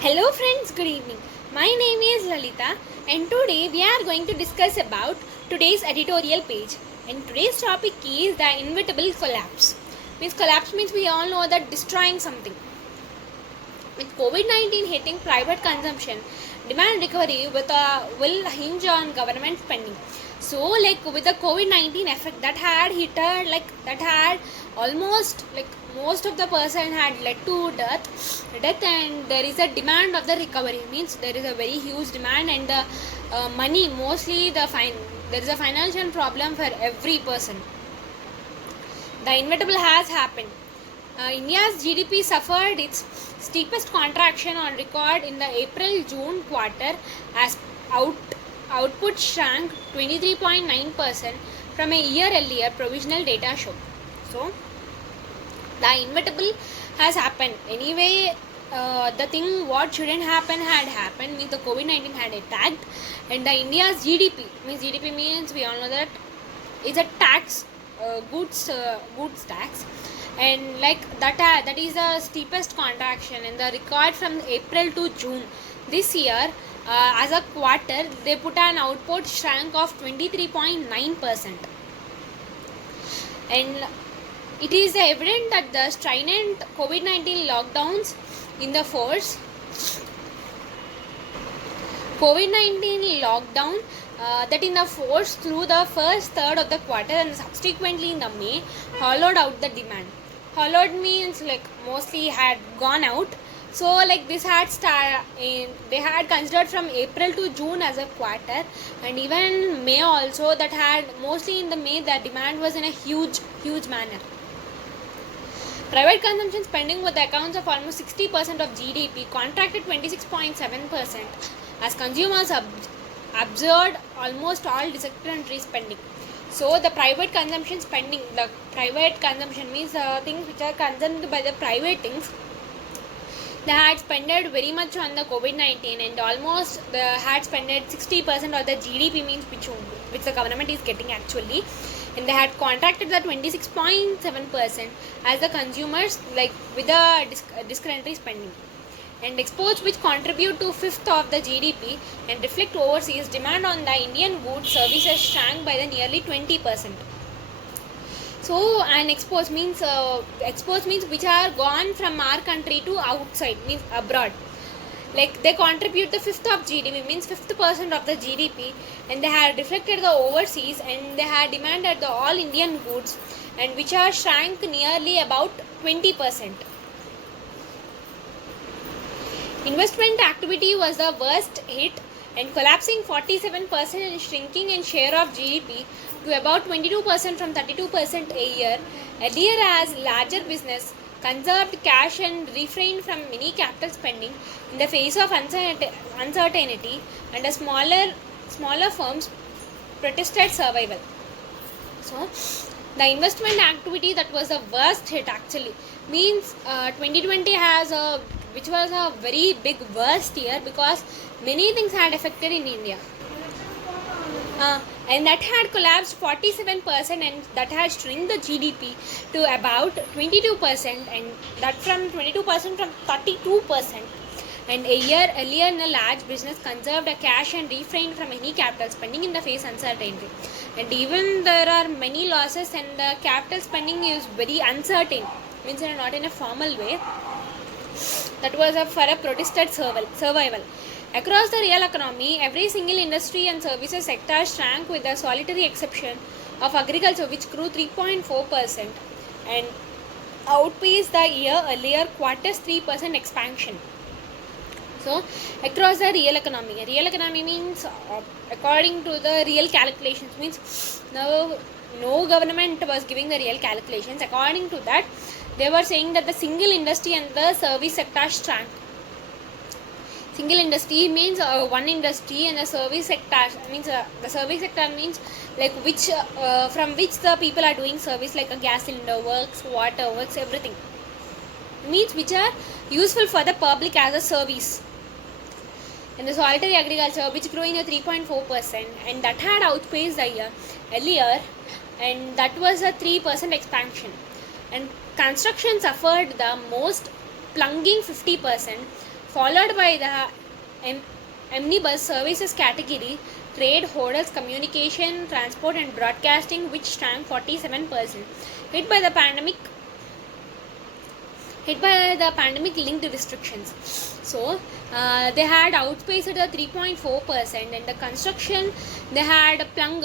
Hello friends, good evening. My name is Lalita and today we are going to discuss about today's editorial page. And today's topic is the inevitable collapse. Collapse means we all know that destroying something. With COVID-19 hitting private consumption, demand recovery will hinge on government spending. So, with the COVID-19 effect that had hit her, that had almost most of the person had led to death, and there is a demand of the recovery. Means there is a very huge demand, and the money mostly there is a financial problem for every person. The inevitable has happened. India's GDP suffered its steepest contraction on record in the April-June quarter as output shrank 23.9% from a year earlier, provisional data show. So, the inevitable has happened. Anyway, the thing what shouldn't happen had happened, means the COVID-19 had attacked, and the India's GDP means we all know that it's a tax, goods tax, and that is the steepest contraction in the record from April to June this year. As a quarter, they put an output shrank of 23.9%, and it is evident that the strident COVID-19 lockdowns in the force. COVID-19 lockdown that in the force through the first third of the quarter and subsequently in the May hollowed out the demand. Hollowed means mostly had gone out. So this had they had considered from April to June as a quarter, and even May also, that had mostly in the May the demand was in a huge manner. Private consumption spending, with the accounts of almost 60% of GDP, contracted 26.7% as consumers absorbed almost all discretionary spending. So the private consumption spending, the private consumption means things which are consumed by the private things, they had spended very much on the COVID-19, and almost they had spended 60% of the GDP, means which the government is getting actually, and they had contracted the 26.7% as the consumers with the discretionary spending. And exports, which contribute to fifth of the GDP and reflect overseas demand on the Indian goods services, shrank by the nearly 20%. So, and exports means which are gone from our country to outside, means abroad. They contribute the fifth of GDP, means 50% of the GDP, and they had reflected the overseas, and they had demanded the all Indian goods, and which are shrank nearly about 20%. Investment activity was the worst hit, and collapsing 47% and shrinking in share of GDP to about 22% from 32% a year earlier, as larger business conserved cash and refrained from many capital spending in the face of uncertainty, and the smaller firms protested survival. So, the investment activity that was the worst hit actually, means 2020 has which was a very big worst year, because many things had affected in India. And that had collapsed 47%, and that had shrunk the GDP to about 22%, and that from 22% from 32%. And a year earlier, a large business conserved a cash and refrained from any capital spending in the face uncertainty. And even there are many losses, and the capital spending is very uncertain, means not in a formal way. That was for a protested survival. Across the real economy, every single industry and services sector shrank, with the solitary exception of agriculture, which grew 3.4% and outpaced the year earlier quarter's 3% expansion. So, across the real economy means according to the real calculations, means no government was giving the real calculations. According to that, they were saying that the single industry and the service sector shrank. Single industry means one industry, and the service sector means the service sector means which from which the people are doing service, like a gas cylinder works, water works, everything, means which are useful for the public as a service. And the solitary agriculture, which grew in a 3.4%, and that had outpaced the year earlier, and that was a 3% expansion. And construction suffered the most, plunging 50%, followed by the omnibus services category, trade, hotels, communication, transport and broadcasting, which shrank 47%, hit by the pandemic linked restrictions. So they had outpaced the 3.4%, and the construction they had plugged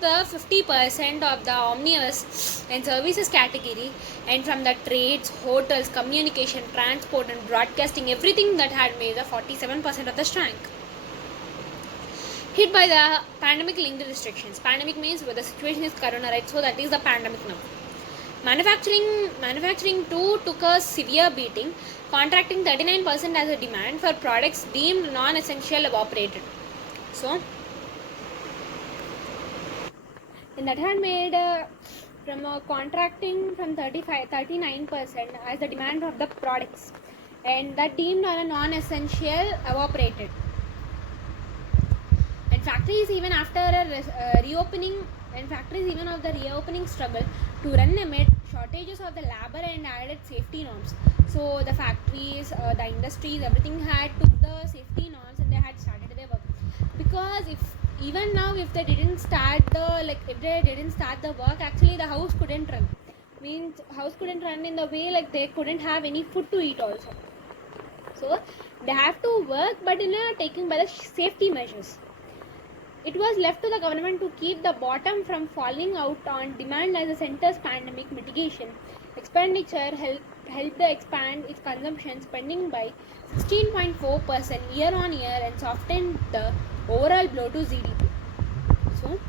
the 50% of the omnibus and services category, and from the trades, hotels, communication, transport and broadcasting, everything that had made the 47% of the shrank, hit by the pandemic linked restrictions. Pandemic means where the situation is corona, right? So that is the pandemic now. Manufacturing too took a severe beating, contracting 39% as a demand for products deemed non-essential evaporated. So, and that had made from contracting from 39% as the demand of the products, and that deemed on a non-essential evaporated. And factories even after a reopening, and factories even of the reopening struggle to run amid shortages of the labor and added safety norms. So the factories, the industries, everything had took the safety norms and they had started their work. Because even now if they didn't start the work, actually the house couldn't run. Means house couldn't run in the way like they couldn't have any food to eat also. So they have to work, but in a taken by the safety measures. It was left to the government to keep the bottom from falling out on demand as the center's pandemic mitigation expenditure helped expand its consumption spending by 16.4% year on year and softened the overall blow to GDP. So,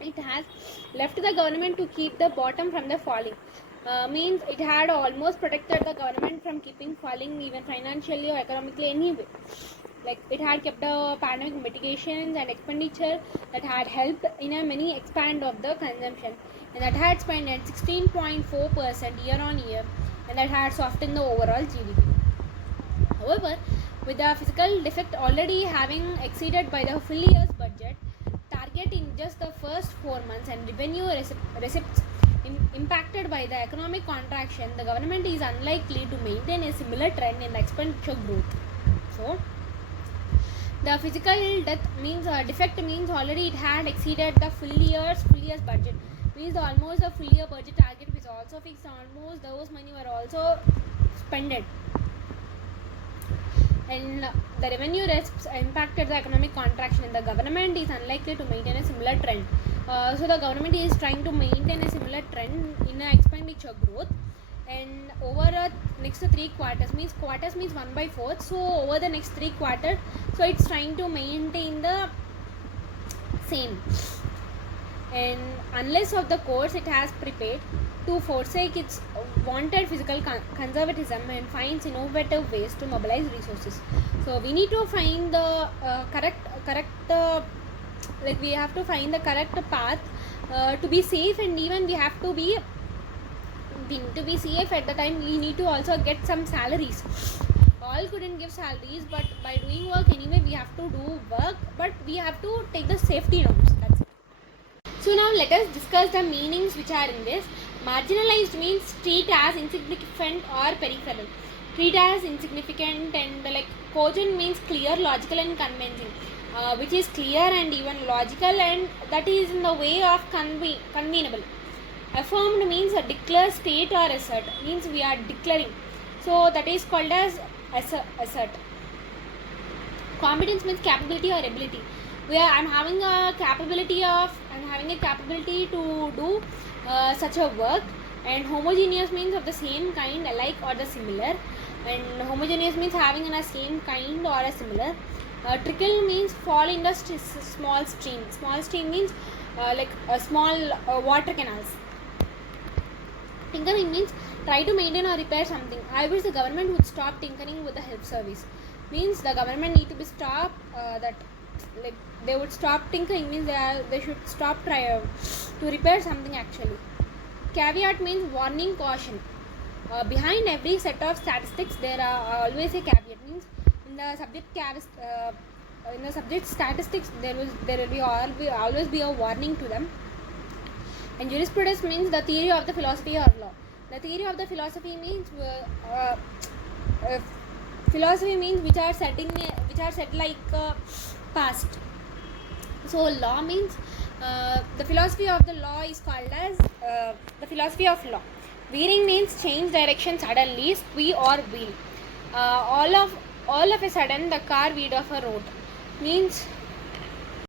it has left the government to keep the bottom from the falling. Means it had almost protected the government from keeping falling even financially or economically anyway. Like it had kept the pandemic mitigations and expenditure that had helped in a many expand of the consumption, and that had spent at 16.4% year on year, and that had softened the overall GDP. However, with the fiscal deficit already having exceeded by the full year's budget target in just the first 4 months and revenue receipts impacted by the economic contraction, the government is unlikely to maintain a similar trend in the expenditure growth. So, the physical defect means already it had exceeded the full year's budget. Means almost the full year budget target was also fixed. Almost those money were also spended, and the revenue risks impacted the economic contraction, and the government is unlikely to maintain a similar trend. So the government is trying to maintain a similar trend in expenditure growth, and over next 3 quarters means 1/4. So over the next 3 quarters, so it's trying to maintain the same. And unless of the course it has prepared to forsake its wanted physical conservatism and finds innovative ways to mobilize resources. So we need to find the correct like we have to find the correct path to be safe, and even we have to be safe at the time. We need to also get some salaries. All couldn't give salaries, but by doing work anyway we have to do work, but we have to take the safety norms. That's it. So now let us discuss the meanings which are in this. Marginalized means treat as insignificant or peripheral. Treat as insignificant, and like cogent means clear, logical and convincing, which is clear and even logical, and that is in the way of convenable. Affirmed means a declare, state or assert, means we are declaring, so that is called as assert. Competence means capability or ability. I'm having a capability to do such a work. And homogeneous means of the same kind, alike or the similar, and homogeneous means having in a same kind or a similar. Trickle means fall in the small stream means like a small water canals. Tinkering means try to maintain or repair something. I wish the government would stop tinkering with the help service. Means the government need to be stop that, like they would stop tinkering, means they should stop try to repair something actually. Caveat means warning, caution. Behind every set of statistics there are always a caveat. Means in the subject statistics there will always be a warning to them. And jurisprudence means the theory of the philosophy or law. The theory of the philosophy means Philosophy means which are set like past. So law means the philosophy of the law is called as the philosophy of law. Veering means change direction suddenly, squee or wheel. All of a sudden the car veered off a road means